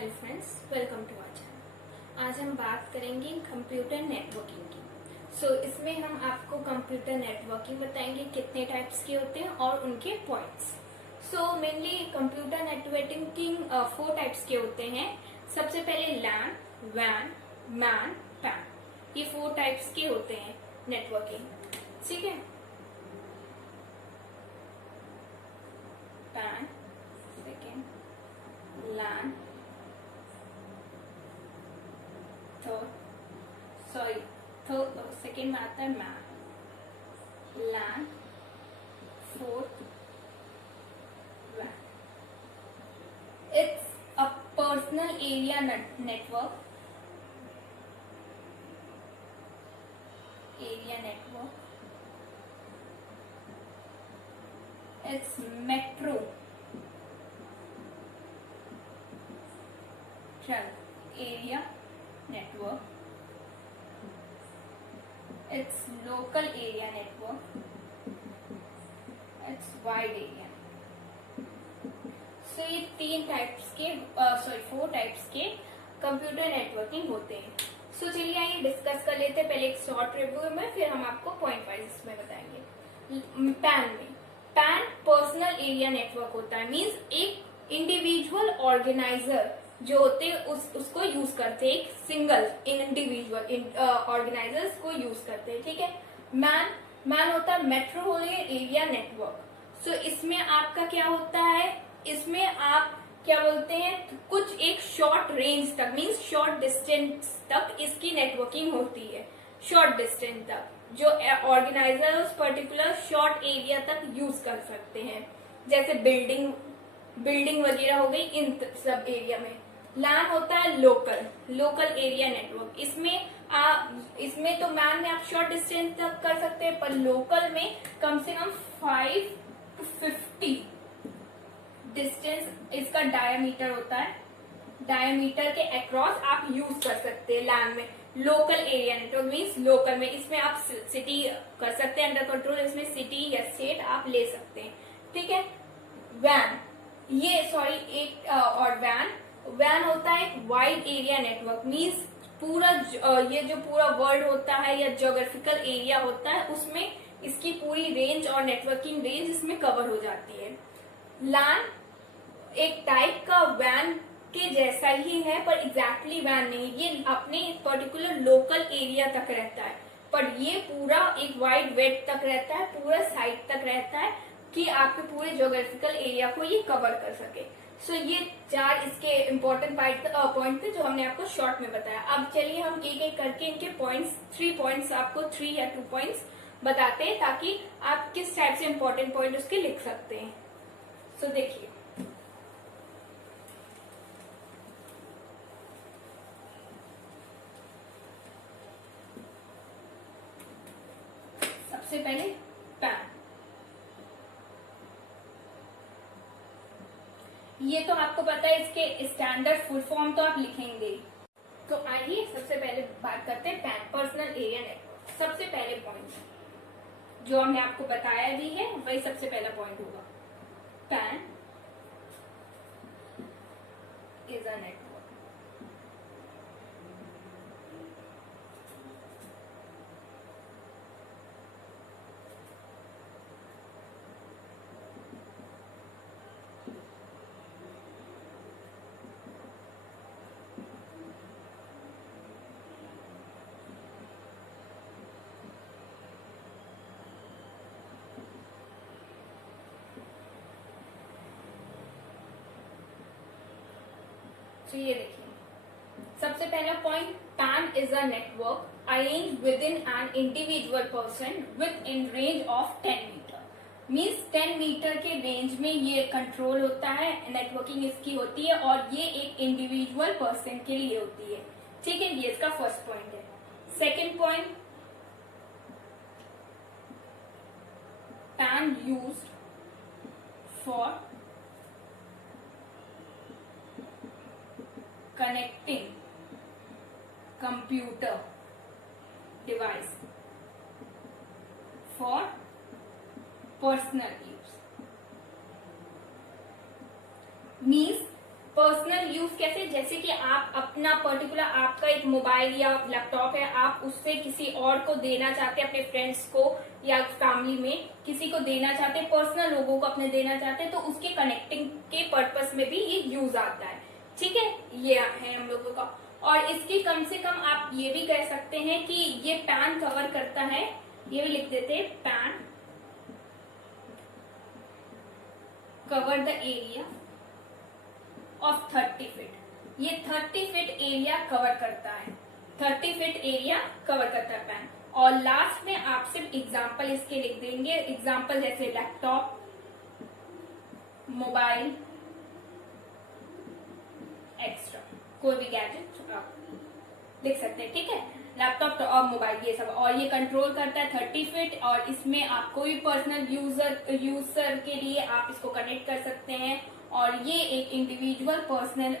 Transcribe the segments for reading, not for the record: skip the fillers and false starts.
Hello friends, welcome to our channel. आज हम बात करेंगे कंप्यूटर नेटवर्किंग की। इसमें हम आपको कंप्यूटर नेटवर्किंग बताएंगे कितने टाइप्स के होते हैं और उनके points. Mainly computer networking 4 types के होते हैं। सबसे पहले लैन, वैन, मैन, पैन, ये 4 टाइप्स के होते हैं नेटवर्किंग। ठीक है, पैन, सेकेंड लैन, सेकेंड में आता है मैन, लैन, फोर्थ वैन। It's a personal area network, it's metro area network, it's local area network, it's wide area। ये 4 टाइप्स के कंप्यूटर नेटवर्किंग होते हैं। चलिए आइए डिस्कस कर लेते हैं। पहले एक शॉर्ट रिव्यू में, फिर हम आपको पॉइंट वाइज इसमें बताएंगे। पैन पर्सनल एरिया नेटवर्क होता है, मीन्स एक इंडिविजुअल ऑर्गेनाइजर जो होते हैं उसको यूज करते हैं, एक सिंगल इंडिविजुअल ऑर्गेनाइजर्स को यूज करते हैं। ठीक है, मैन होता है मेट्रोपोलिटन एरिया नेटवर्क। इसमें आपका क्या होता है, इसमें आप क्या बोलते हैं, कुछ एक शॉर्ट रेंज तक, मीन्स शॉर्ट डिस्टेंस तक इसकी नेटवर्किंग होती है। शॉर्ट डिस्टेंस तक जो ऑर्गेनाइजर उस पर्टिकुलर शॉर्ट एरिया तक यूज कर सकते हैं, जैसे बिल्डिंग वगैरह हो गई, इन सब एरिया में। लैन होता है लोकल एरिया नेटवर्क। इसमें तो मैन में आप शॉर्ट डिस्टेंस तक कर सकते हैं, पर लोकल में कम से कम 5 to 50 डिस्टेंस इसका डायमीटर होता है। डायमीटर के अक्रॉस आप यूज कर सकते हैं लैन में। Local area network means local में, इसमें आप सिटी कर सकते हैं अंडर कंट्रोल, इसमें सिटी या स्टेट आप ले सकते हैं। ठीक है, वैन होता है एक वाइड एरिया नेटवर्क, मीन्स पूरा ये जो पूरा वर्ल्ड होता है या ज्योग्राफिकल एरिया होता है, उसमें इसकी पूरी रेंज और नेटवर्किंग रेंज इसमें कवर हो जाती है। लैन एक टाइप का वैन के जैसा ही है, पर एग्जैक्टली वैन नहीं, ये अपने पर्टिकुलर लोकल एरिया तक रहता है, पर ये पूरा एक वाइड वेट तक रहता है, पूरा साइट तक रहता है कि आपके पूरे ज्योग्राफिकल एरिया को ये कवर कर सके। ये 4 इसके इम्पोर्टेंट पॉइंट थे जो हमने आपको शॉर्ट में बताया। अब चलिए हम एक एक करके इनके पॉइंट्स 3 पॉइंट्स आपको 3 या 2 पॉइंट्स बताते हैं, ताकि आप किस टाइप से इम्पोर्टेंट पॉइंट उसके लिख सकते हैं। देखिए, सबसे पहले पैन। ये तो आपको पता है, इसके स्टैंडर्ड फुल फॉर्म तो आप लिखेंगे। तो आइए सबसे पहले बात करते हैं पैन, पर्सनल एरिया नेटवर्क। सबसे पहले पॉइंट जो हमने आपको बताया भी है, वही सबसे पहला पॉइंट होगा। PAN is a network. ये देखिए, सबसे पहला point, PAN is a network arrange within an individual person within range of 10 metre. Means 10 metre के रेंज में ये कंट्रोल होता है, नेटवर्किंग इसकी होती है, और ये एक इंडिविजुअल पर्सन के लिए होती है। ठीक है, ये इसका फर्स्ट पॉइंट है। Second point, pan used for connecting computer device for personal use। Means personal use कैसे, जैसे कि आप अपना पर्टिकुलर आपका एक मोबाइल या लैपटॉप है, आप उससे किसी और को देना चाहते हैं, अपने फ्रेंड्स को या फैमिली में किसी को देना चाहते हैं, पर्सनल लोगों को अपने देना चाहते हैं, तो उसके कनेक्टिंग के पर्पस में भी ये यूज आता है। ठीक है, ये है हम लोगों का। और इसकी कम से कम आप ये भी कह सकते हैं कि ये पैन कवर करता है, ये भी लिख देते हैं, pan cover the area of 30 feet. ये 30 फीट एरिया कवर करता है, 30 फीट एरिया कवर करता है पैन। और लास्ट में आप सिर्फ एग्जाम्पल इसके लिख देंगे, एग्जाम्पल जैसे लैपटॉप, मोबाइल, एक्स्ट्रा कोई भी गैजेट आप लिख सकते हैं। ठीक है, लैपटॉप और मोबाइल ये सब। और ये कंट्रोल करता है 30 फीट, और इसमें आप कोई पर्सनल यूजर के लिए आप इसको कनेक्ट कर सकते हैं। और ये एक इंडिविजुअल पर्सनल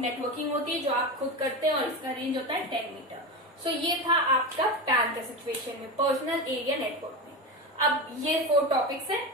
नेटवर्किंग होती है जो आप खुद करते हैं, और इसका रेंज होता है 10 मीटर। सो ये था आपका पैन का सिचुएशन में, पर्सनल एरिया नेटवर्क में। अब ये 4 टॉपिक्स हैं,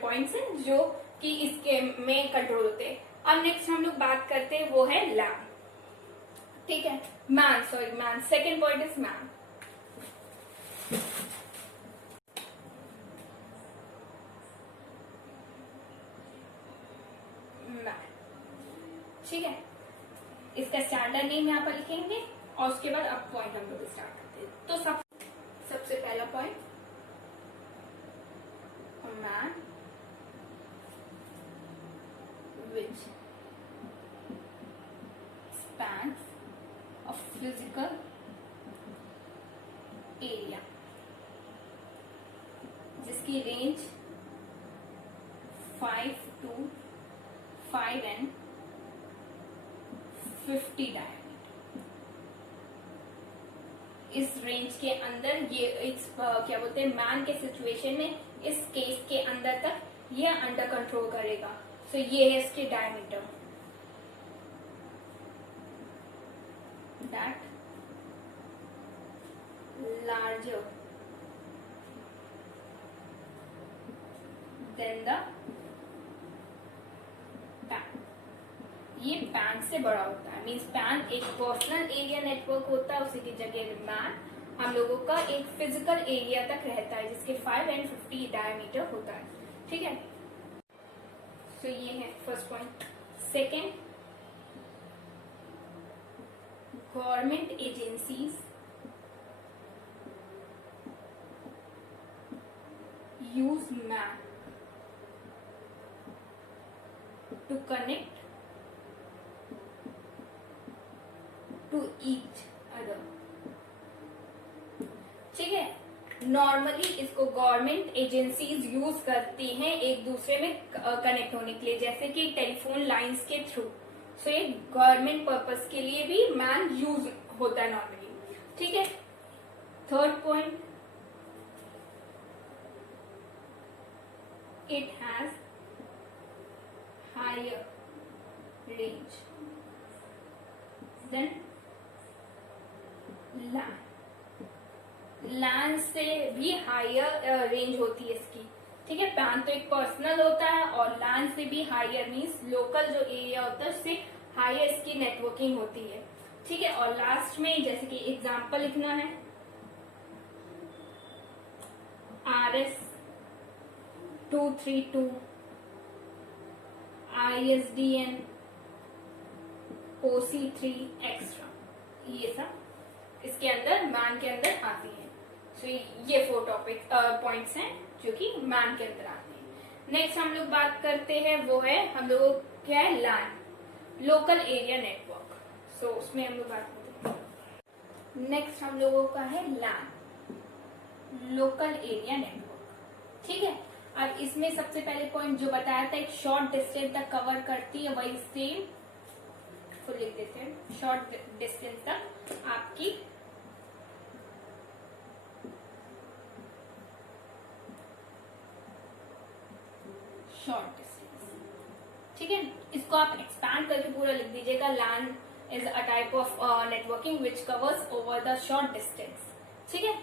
पॉइंट्स हैं जो कि इसके में कंट्रोल होते हैं। अब नेक्स्ट हम लोग बात करते हैं वो है लैन। ठीक है, man, second point is man. ठीक है, इसका स्टैंडर्ड नेम यहाँ पर लिखेंगे, और उसके बाद अब पॉइंट हम लोग स्टार्ट करते हैं। तो सबसे पहला point, man which spans a physical area जिसकी रेंज 5 to 5 and 50 डायमीटर। इस रेंज के अंदर ये क्या बोलते हैं, मैन के सिचुएशन में इस केस के अंदर तक ये अंडर कंट्रोल करेगा। तो ये है इसके diameter, that larger than the pan. ये पैन से बड़ा होता है, मीन्स पैन एक पर्सनल एरिया नेटवर्क होता है, उसी की जगह मैन हम लोगों का एक फिजिकल एरिया तक रहता है जिसके 5 and 50 डायमीटर होता है। ठीक है, तो ये है first point. Second, government agencies use MAN to connect to each other. ठीक है, नॉर्मली इसको गवर्नमेंट एजेंसीज यूज करती हैं एक दूसरे में कनेक्ट होने के लिए, जैसे कि टेलीफोन लाइंस के थ्रू। सो ये गवर्नमेंट पर्पस के लिए भी मैन यूज होता है नॉर्मली। ठीक है, third point, it has higher range than LAN. LAN से भी हायर रेंज होती है इसकी। ठीक है, पैन तो एक पर्सनल होता है, और लैन से भी हायर मीन्स लोकल जो एरिया होता है उससे हायर इसकी नेटवर्किंग होती है। ठीक है, और लास्ट में जैसे कि एग्जांपल लिखना है, RS 232, ISDN OC3 एक्स्ट्रा, ये सब इसके अंदर मैन के अंदर आती है। तो ये 4 टॉपिक पॉइंट्स हैं जो कि मैन के अंदर आते हैं। नेक्स्ट हम लोग बात करते हैं वो है हम लोगों क्या है, लैन, लोकल एरिया नेटवर्क। सो उसमें हम लोग बात करते हैं। नेक्स्ट हम लोगों का है लैन, लोकल एरिया नेटवर्क। ठीक है, अब इसमें सबसे पहले पॉइंट जो बताया था, एक शॉर्ट डिस्टेंस तक कवर करती है, वही सेम को लिख देते हैं, शॉर्ट डिस्टेंस तक आपकी शॉर्ट डिस्टेंस। ठीक है, इसको आप एक्सपैंड करके पूरा लिख दीजिएगा, LAN is a type of networking which covers over the short distance. ठीक है,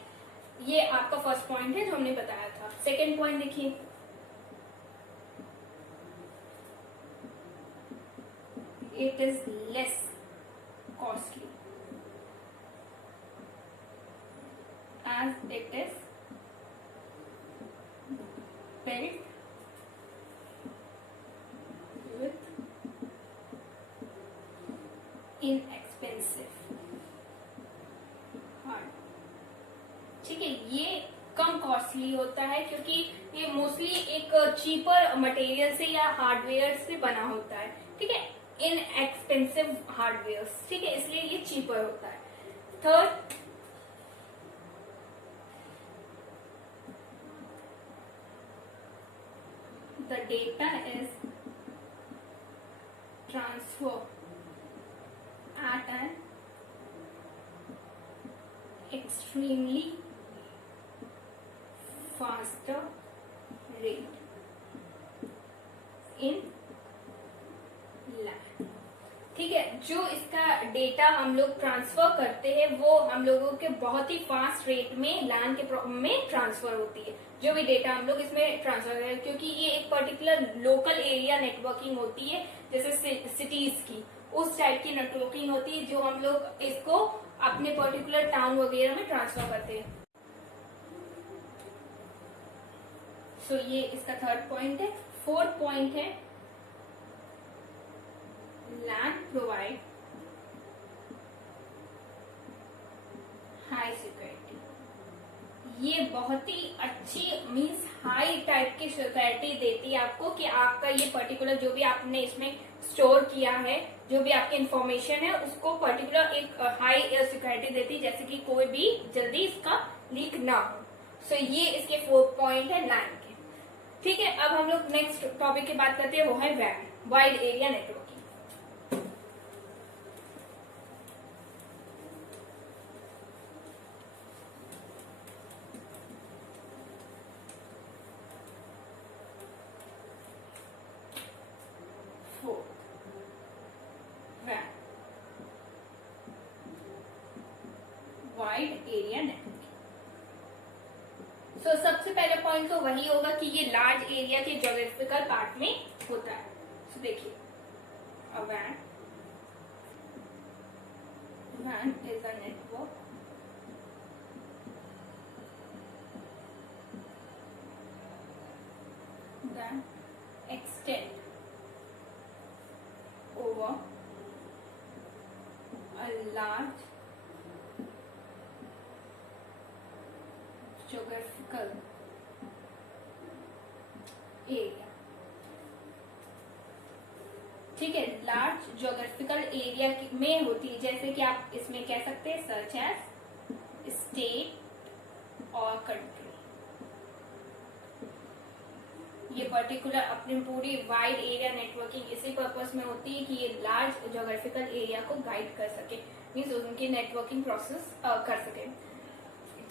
ये आपका फर्स्ट पॉइंट है जो हमने बताया था। सेकेंड पॉइंट देखिए, it is less costly as it is built with inexpensive hardware। ठीक है, ये कम कॉस्टली होता है क्योंकि ये मोस्टली एक चीपर मटेरियल से या हार्डवेयर से बना होता है। ठीक है, इन एक्सपेंसिव हार्डवेयर, ठीक है, इसलिए ये चीपर होता है। Third, the data is transferred at an extremely faster rate in LAN। ठीक है, जो इसका डेटा हम लोग ट्रांसफर करते हैं वो हम लोगों के बहुत ही फास्ट रेट में LAN के में ट्रांसफर होती है। जो भी डेटा हम लोग इसमें ट्रांसफर करते हैं, क्योंकि ये एक पर्टिकुलर लोकल एरिया नेटवर्किंग होती है, जैसे सिटीज की उस टाइप की नेटवर्किंग होती है जो हम लोग इसको अपने पर्टिकुलर टाउन वगैरह में ट्रांसफर करते हैं। सो ये इसका थर्ड पॉइंट है। फोर्थ पॉइंट है LAN provide हाई सिक्योरिटी। ये बहुत ही अच्छी मीन्स हाई टाइप की सिक्योरिटी देती है आपको कि आपका ये पर्टिकुलर जो भी आपने इसमें स्टोर किया है, जो भी आपकी इंफॉर्मेशन है, उसको पर्टिकुलर एक हाई सिक्योरिटी देती है, जैसे कि कोई भी जल्दी इसका लीक ना हो। सो ये इसके 4 पॉइंट है LAN के। ठीक है, अब हम लोग नेक्स्ट टॉपिक की बात करते हैं, वो है WAN, wide area networking. Wide area networking. So सबसे पहले पॉइंट तो वही होगा कि ये लार्ज एरिया के ज्योग्राफिकल पार्ट में होता है। सो देखिए, WAN is a network that extend over a large geographical area. ठीक है, लार्ज ज्योग्राफिकल एरिया में होती है, जैसे कि आप इसमें कह सकते हैं सच एज स्टेट और कंट्री। ये पर्टिकुलर अपनी पूरी वाइड एरिया नेटवर्किंग इसी पर्पस में होती है कि ये लार्ज ज्योग्राफिकल एरिया को गाइड कर सके, मीन्स उनकी नेटवर्किंग प्रोसेस कर सके।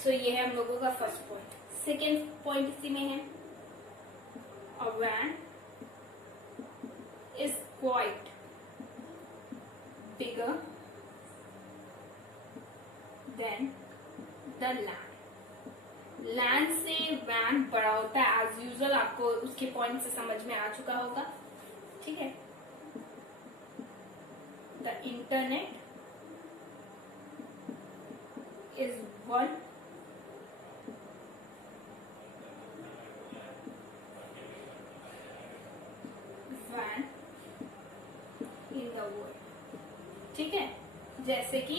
तो ये है हम लोगों का फर्स्ट पॉइंट। सेकेंड पॉइंट इसी में है, a WAN is quite bigger than the LAN। LAN से WAN बड़ा होता है, एज यूजुअल आपको उसके पॉइंट से समझ में आ चुका होगा। ठीक है, the internet is one WAN in the world। ठीक है, जैसे कि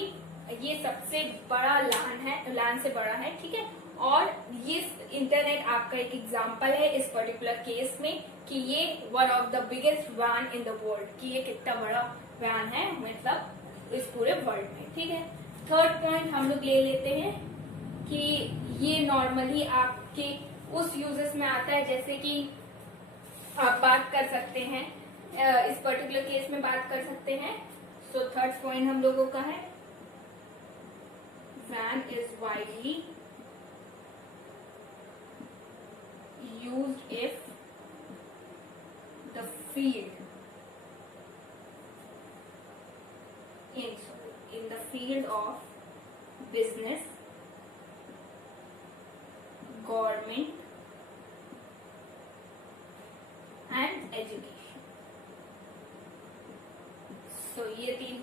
ये सबसे बड़ा LAN है, LAN से बड़ा है। ठीक है, और ये इंटरनेट आपका एक एग्जांपल है इस पर्टिकुलर केस में कि ये one of the biggest WAN in the world, कि ये कितना बड़ा WAN है मतलब इस पूरे वर्ल्ड में। ठीक है, थर्ड पॉइंट हम लोग ले लेते हैं कि ये नॉर्मली आपके उस यूजेस में आता है, जैसे कि आप बात कर सकते हैं इस पर्टिकुलर केस में बात कर सकते हैं। सो थर्ड पॉइंट हम लोगों का है WAN is widely used if the field in the field of business, government and education।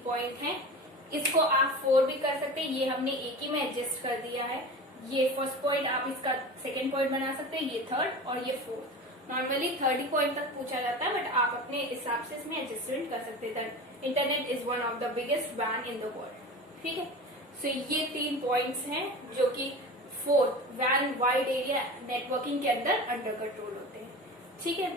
Point हैं। इसको आप 4 भी कर सकते हैं, ये हमने एक ही में एडजस्ट कर दिया है। ये फर्स्ट पॉइंट, आप इसका सेकेंड पॉइंट बना सकते हैं, ये थर्ड और ये फोर्थ। नॉर्मली थर्ड ही पॉइंट तक पूछा जाता है, बट आप अपने हिसाब से इसमें एडजस्टमेंट कर सकते हैं। Internet is one of the biggest वैन इन द वर्ल्ड। ठीक है, सो ये 3 पॉइंट्स हैं जो कि फोर्थ वैन वाइड एरिया नेटवर्किंग के अंदर अंडर कंट्रोल होते हैं। ठीक है।